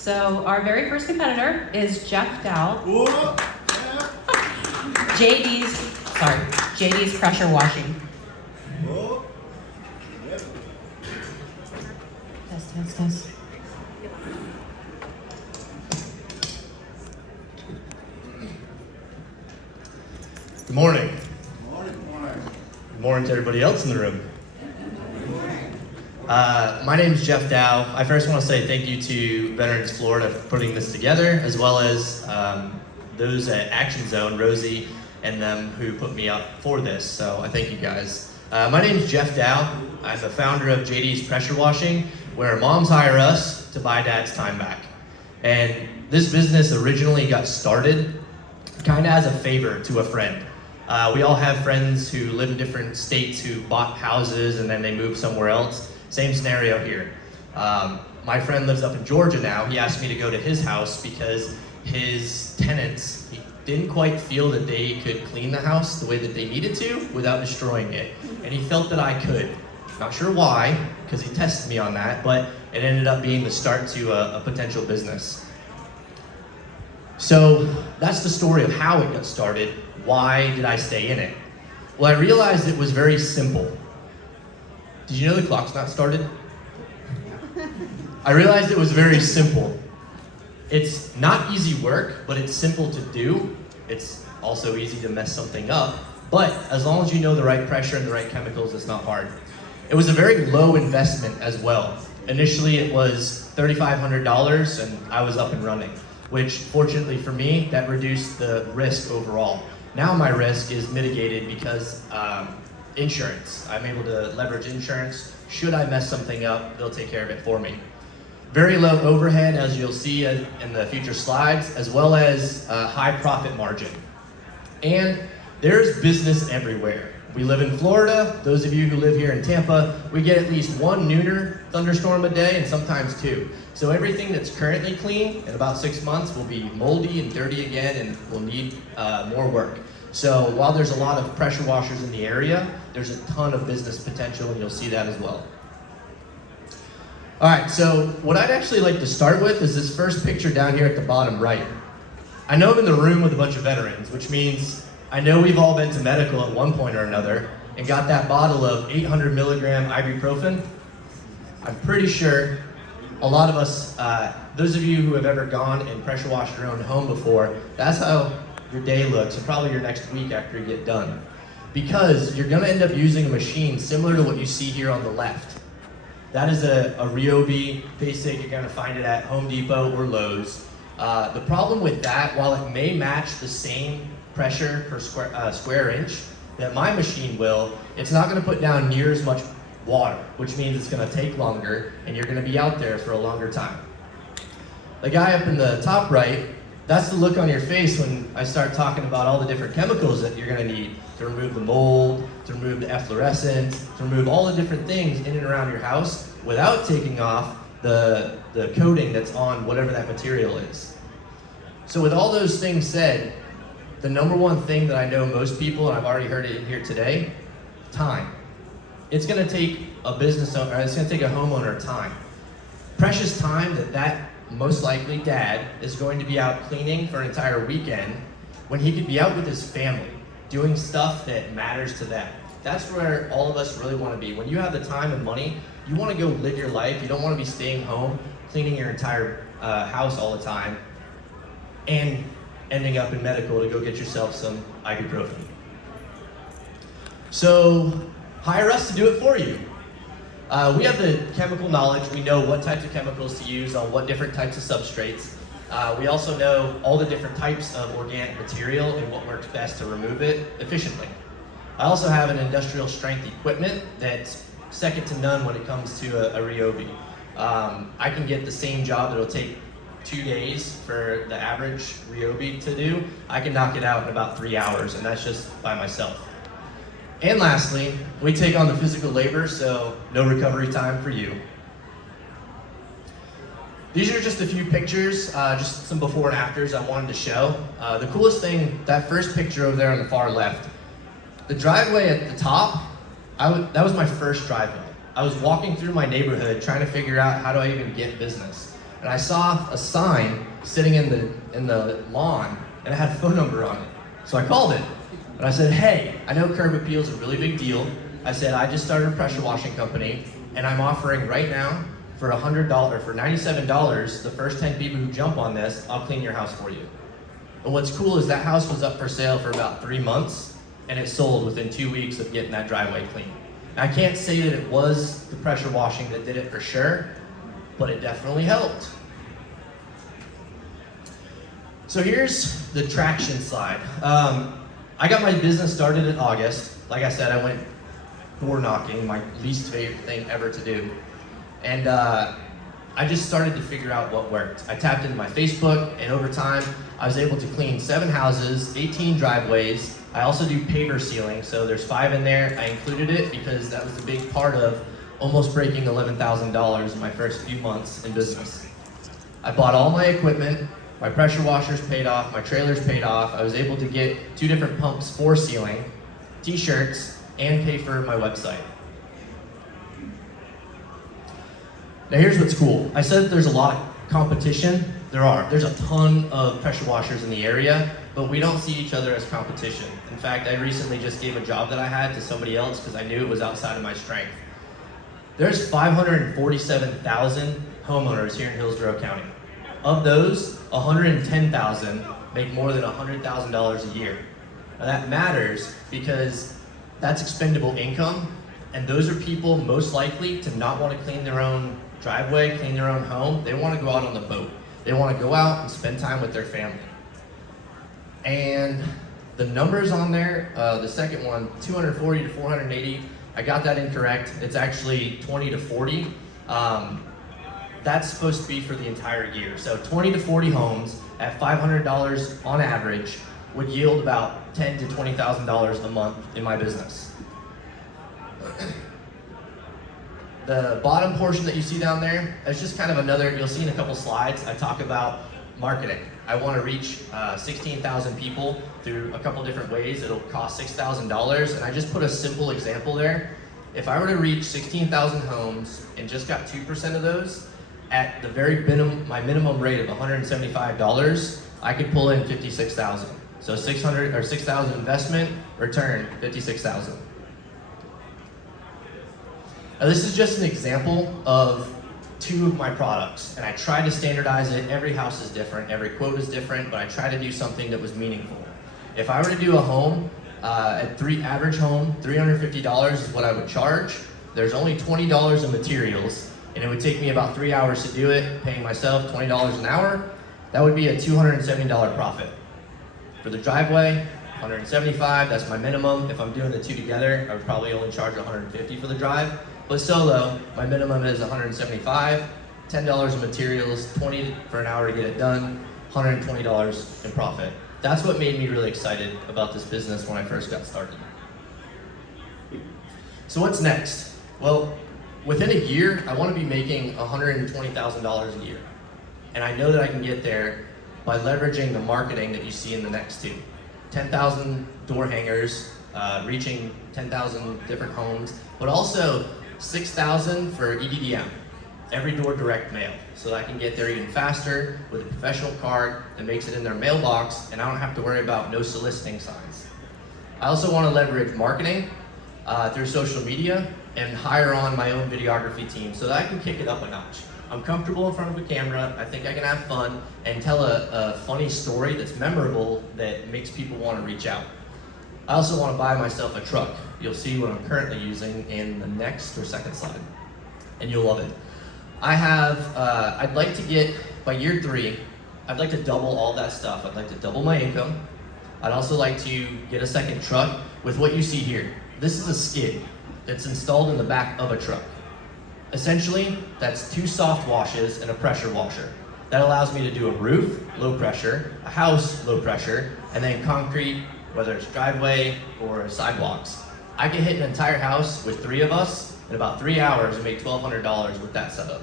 So our very first competitor is Jeff Dow. Whoa. JD's pressure washing. Whoa. Test. Good morning. Morning. Good morning to everybody else in the room. My name is Jeff Dow. I first want to say thank you to Veterans Florida for putting this together, as well as those at Action Zone, Rosie, and them who put me up for this. So I thank you guys. My name is Jeff Dow. I'm the founder of JD's Pressure Washing, where moms hire us to buy dad's time back. And this business originally got started kind of as a favor to a friend. We all have friends who live in different states who bought houses and then they moved somewhere else. Same scenario here. My friend lives up in Georgia now. He asked me to go to his house because his tenants, he didn't quite feel that they could clean the house the way that they needed to without destroying it. And he felt that I could. Not sure why, because he tested me on that, but it ended up being the start to a potential business. So that's the story of how it got started. Why did I stay in it? Well, I realized it was very simple. Did you know the clock's not started? I realized it was very simple. It's not easy work, but it's simple to do. It's also easy to mess something up, but as long as you know the right pressure and the right chemicals, it's not hard. It was a very low investment as well. Initially, it was $3,500 and I was up and running, which fortunately for me, that reduced the risk overall. Now my risk is mitigated because insurance. I'm able to leverage insurance. Should I mess something up, they'll take care of it for me. Very low overhead, as you'll see in the future slides, as well as high profit margin. And there's business everywhere. We live in Florida. Those of you who live here in Tampa, we get at least one nooner thunderstorm a day and sometimes two. So everything that's currently clean in about 6 months will be moldy and dirty again and will need more work. So while there's a lot of pressure washers in the area, there's a ton of business potential and you'll see that as well. All right, so what I'd actually like to start with is this first picture down here at the bottom right. I know I'm in the room with a bunch of veterans, which means I know we've all been to medical at one point or another and got that bottle of 800 milligram ibuprofen. I'm pretty sure a lot of us, those of you who have ever gone and pressure washed your own home before, that's how your day looks and probably your next week after you get done. Because you're gonna end up using a machine similar to what you see here on the left. That is a Ryobi basic. You're gonna find it at Home Depot or Lowe's. The problem with that, while it may match the same pressure per square inch that my machine will, it's not gonna put down near as much water, which means it's gonna take longer and you're gonna be out there for a longer time. The guy up in the top right, that's the look on your face when I start talking about all the different chemicals that you're gonna need to remove the mold, to remove the efflorescence, to remove all the different things in and around your house without taking off the coating that's on whatever that material is. So with all those things said, the number one thing that I know most people, and I've already heard it in here today, time. It's gonna take a business owner, it's gonna take a homeowner time. Precious time that most likely dad is going to be out cleaning for an entire weekend when he could be out with his family, doing stuff that matters to them. That's where all of us really wanna be. When you have the time and money, you wanna go live your life. You don't wanna be staying home, cleaning your entire house all the time, and ending up in medical to go get yourself some ibuprofen. So hire us to do it for you. We have the chemical knowledge. We know what types of chemicals to use on what different types of substrates. We also know all the different types of organic material and what works best to remove it efficiently. I also have an industrial strength equipment that's second to none when it comes to a Ryobi. I can get the same job that'll take 2 days for the average Ryobi to do. I can knock it out in about 3 hours, and that's just by myself. And lastly, we take on the physical labor, so no recovery time for you. These are just a few pictures, just some before and afters I wanted to show. The coolest thing, that first picture over there on the far left, the driveway at the top, that was my first driveway. I was walking through my neighborhood trying to figure out how do I even get business. and I saw a sign sitting in the lawn, and it had a phone number on it. So I called it, and I said, hey, I know curb appeal is a really big deal. I said, I just started a pressure washing company, and I'm offering right now for $100, for $97, the first 10 people who jump on this, I'll clean your house for you. And what's cool is that house was up for sale for about 3 months, and it sold within 2 weeks of getting that driveway clean. I can't say that it was the pressure washing that did it for sure, but it definitely helped. So here's the traction side. I got my business started in August. Like I said, I went door knocking, my least favorite thing ever to do. And I just started to figure out what worked. I tapped into my Facebook, and over time, I was able to clean 7 houses, 18 driveways. I also do paver sealing, so there's 5 in there. I included it because that was a big part of almost breaking $11,000 in my first few months in business. I bought all my equipment, my pressure washers paid off, my trailers paid off. I was able to get 2 different pumps for sealing, t-shirts, and pay for my website. Now here's what's cool. I said that there's a lot of competition. There's a ton of pressure washers in the area, but we don't see each other as competition. In fact, I recently just gave a job that I had to somebody else because I knew it was outside of my strength. There's 547,000 homeowners here in Hillsborough County. Of those, 110,000 make more than $100,000 a year. Now that matters because that's expendable income, and those are people most likely to not want to clean their own driveway, clean their own home. They want to go out on the boat. They want to go out and spend time with their family. And the numbers on there, the second one, 240 to 480, I got that incorrect. It's actually 20 to 40. That's supposed to be for the entire year. So 20 to 40 homes at $500 on average would yield about $10,000 to $20,000 a month in my business. The bottom portion that you see down there, that's just kind of another, you'll see in a couple slides, I talk about marketing. I want to reach 16,000 people through a couple different ways. It'll cost $6,000, and I just put a simple example there. If I were to reach 16,000 homes and just got 2% of those, at the very minimum, my minimum rate of $175, I could pull in 56,000. So 6,000 investment, return 56,000. Now this is just an example of 2 of my products, and I try to standardize it. Every house is different, every quote is different, but I try to do something that was meaningful. If I were to do a home, average home, $350 is what I would charge. There's only $20 in materials, and it would take me about 3 hours to do it, paying myself $20 an hour. That would be a $270 profit. For the driveway, $175, that's my minimum. If I'm doing the 2 together, I would probably only charge $150 for the drive. But solo, my minimum is $175, $10 in materials, $20 for an hour to get it done, $120 in profit. That's what made me really excited about this business when I first got started. So what's next? Well, within a year, I want to be making $120,000 a year. And I know that I can get there by leveraging the marketing that you see in the next 2. 10,000 door hangers, reaching 10,000 different homes, but also 6,000 for EDDM, every door direct mail, so that I can get there even faster with a professional card that makes it in their mailbox, and I don't have to worry about no soliciting signs. I also want to leverage marketing through social media and hire on my own videography team so that I can kick it up a notch. I'm comfortable in front of a camera, I think I can have fun and tell a funny story that's memorable that makes people want to reach out. I also want to buy myself a truck. You'll see what I'm currently using in the next or second slide, and you'll love it. I'd like to get, by year 3, I'd like to double all that stuff. I'd like to double my income. I'd also like to get a second truck with what you see here. This is a skid that's installed in the back of a truck. Essentially, that's 2 soft washes and a pressure washer. That allows me to do a roof, low pressure, a house, low pressure, and then concrete, whether it's driveway or sidewalks. I can hit an entire house with 3 of us in about 3 hours and make $1,200 with that setup.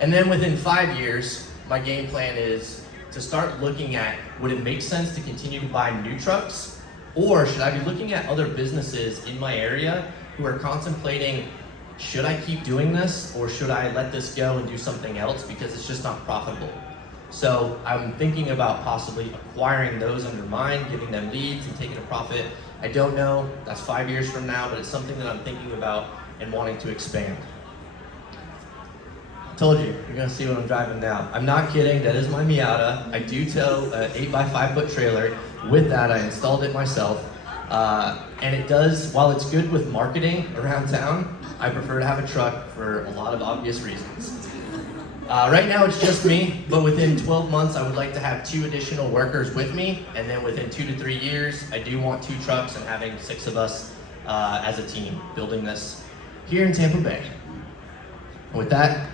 And then within 5 years, my game plan is to start looking at, would it make sense to continue to buy new trucks? Or should I be looking at other businesses in my area who are contemplating should I keep doing this or should I let this go and do something else because it's just not profitable? So I'm thinking about possibly acquiring those under mine, giving them leads and taking a profit. I don't know, that's 5 years from now, but it's something that I'm thinking about and wanting to expand. Told you, you're gonna see what I'm driving now. I'm not kidding, that is my Miata. I do tow an 8x5 foot trailer. With that, I installed it myself. And it does, while it's good with marketing around town, I prefer to have a truck for a lot of obvious reasons. Right now it's just me, but within 12 months I would like to have 2 additional workers with me, and then within 2 to 3 years I do want 2 trucks and having 6 of us as a team building this here in Tampa Bay. With that,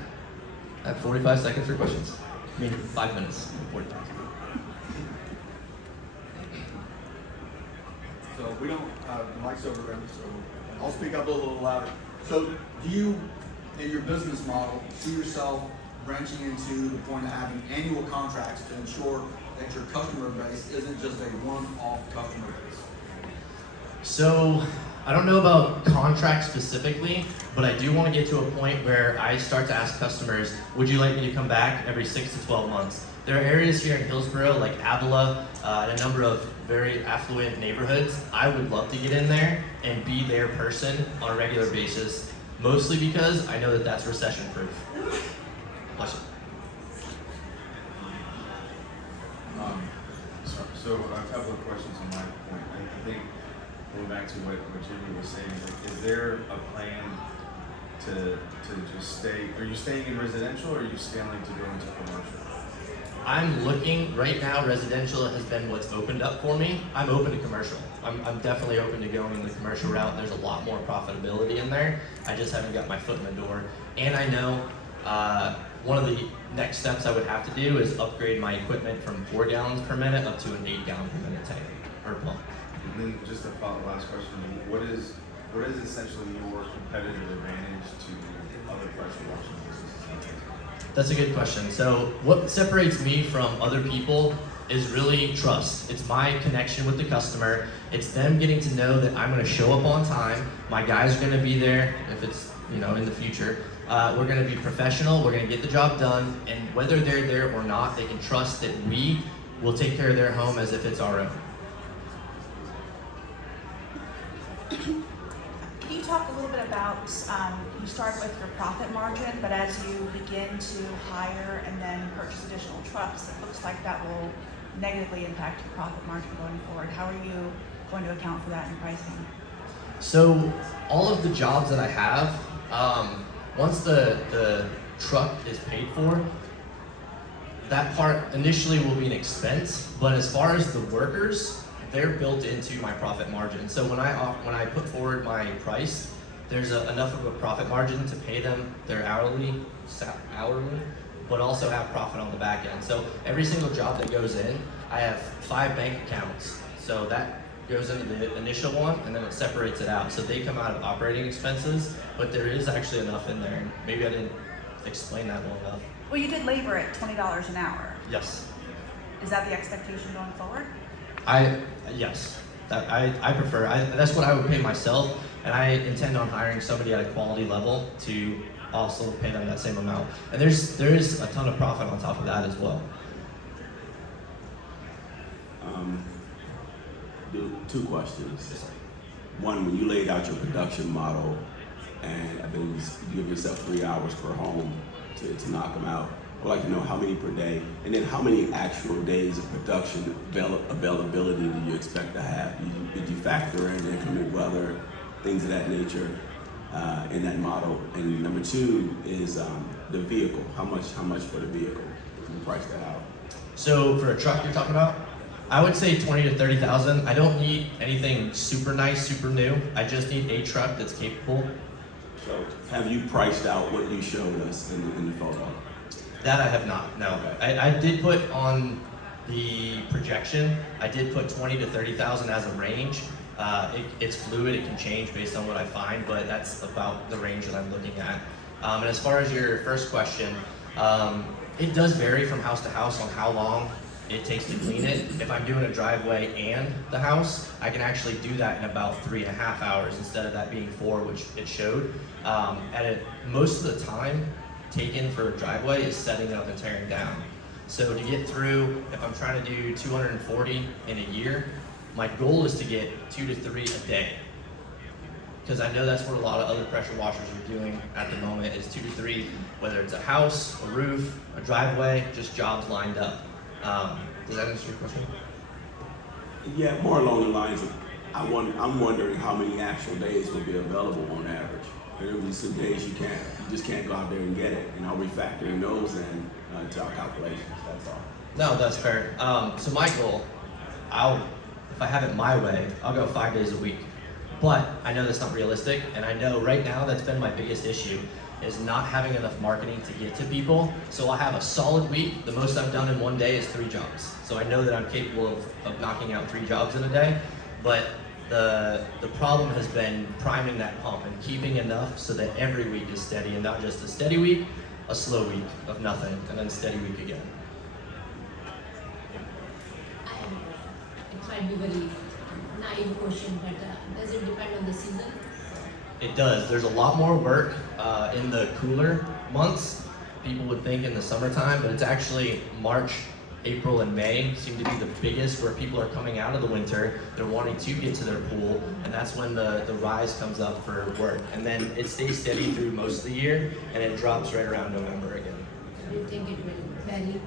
I have 45 seconds for questions. I mean, 5 minutes, 45. So we don't, the mic's over there, so I'll speak up a little louder. So do you, in your business model, see yourself branching into the point of having annual contracts to ensure that your customer base isn't just a one-off customer base? So, I don't know about contracts specifically, but I do want to get to a point where I start to ask customers, would you like me to come back every 6 to 12 months? There are areas here in Hillsborough, like Avila, and a number of very affluent neighborhoods. I would love to get in there and be their person on a regular basis, mostly because I know that that's recession-proof. Bless you. So a couple of questions on my point. I think going back to what Jimmy was saying, is there a plan to just stay? Are you staying in residential, or are you scaling to go into commercial? I'm looking right now. Residential has been what's opened up for me. I'm open to commercial. I'm definitely open to going the commercial route. There's a lot more profitability in there. I just haven't got my foot in the door, and I know. One of the next steps I would have to do is upgrade my equipment from 4 gallons per minute up to an 8 gallon per minute tank or pump. And then just a last question: what is essentially your competitive advantage to other pressure washing businesses? That's a good question. So what separates me from other people is really trust. It's my connection with the customer. It's them getting to know that I'm going to show up on time. My guys are going to be there if it's in the future. We're going to be professional, we're going to get the job done, and whether they're there or not, they can trust that we will take care of their home as if it's our own. Can you talk a little bit about, you started with your profit margin, but as you begin to hire and then purchase additional trucks, it looks like that will negatively impact your profit margin going forward. How are you going to account for that in pricing? So all of the jobs that I have, once the truck is paid for, that part initially will be an expense, but as far as the workers, they're built into my profit margin. So when I put forward my price, there's enough of a profit margin to pay them their hourly, but also have profit on the back end. So every single job that goes in, I have 5 bank accounts. So that goes into the initial one, and then it separates it out. So they come out of operating expenses, but there is actually enough in there. Maybe I didn't explain that well enough. Well, you did labor at $20 an hour. Yes. Is that the expectation going forward? Yes. I prefer. That's what I would pay myself, and I intend on hiring somebody at a quality level to also pay them that same amount. And there is a ton of profit on top of that as well. 2 questions. One, when you laid out your production model, and I believe you give yourself 3 hours per home to knock them out, I'd like to know how many per day, and then how many actual days of production availability do you expect to have? Did you factor in inclement weather, things of that nature in that model? And number 2 is the vehicle. How much for the vehicle? Can you price that out? So for a truck you're talking about? I would say 20 to 30,000. I don't need anything super nice, super new. I just need a truck that's capable. So have you priced out what you showed us in the photo? That I have not, no. Okay. I did put on the projection, I did put 20 to 30,000 as a range. It's fluid, it can change based on what I find, but that's about the range that I'm looking at. And as far as your first question, it does vary from house to house on how long it takes to clean it. If I'm doing a driveway and the house, I can actually do that in about 3.5 hours instead of that being 4, which it showed. Most of the time taken for a driveway is setting up and tearing down. So to get through, if I'm trying to do 240 in a year, my goal is to get 2 to 3 a day. Because I know that's what a lot of other pressure washers are doing at the moment is 2 to 3, whether it's a house, a roof, a driveway, just jobs lined up. Does that answer your question? Yeah, more along the lines of, I'm wondering how many actual days will be available on average. There will be some days you just can't go out there and get it, and are we factoring those in to our calculations? That's all. No, that's fair. So my goal, if I have it my way, I'll go 5 days a week. But I know that's not realistic, and I know right now that's been my biggest issue, is not having enough marketing to get to people. So I'll have a solid week. The most I've done in one day is 3 jobs. So I know that I'm capable of knocking out 3 jobs in a day, but the problem has been priming that pump and keeping enough so that every week is steady, and not just a steady week, a slow week of nothing, and then steady week again. It might be very naive question, but does it depend on the season? It does. There's a lot more work in the cooler months. People would think in the summertime, but it's actually March, April, and May seem to be the biggest where people are coming out of the winter. They're wanting to get to their pool, and that's when the rise comes up for work. And then it stays steady through most of the year, and it drops right around November again. Do you think it will vary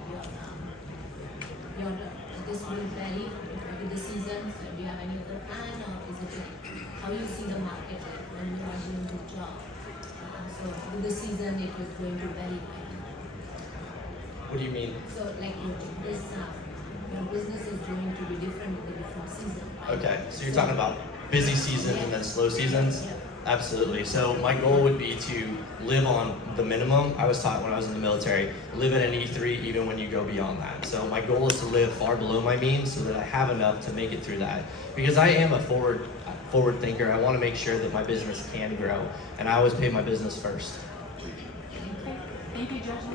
this will vary with the season? So do you have any other plan, or is it like how you see the market when you are doing the job? So with the season, it was going to vary. What do you mean? So like your business is going to be different with the different season. Right? Okay, so you're talking about busy seasons and then slow seasons? Yeah. Absolutely. So my goal would be to live on the minimum. I was taught when I was in the military, live at an E3 even when you go beyond that. So my goal is to live far below my means so that I have enough to make it through that. Because I am a forward thinker. I want to make sure that my business can grow, and I always pay my business first. Okay. Thank you, Judge.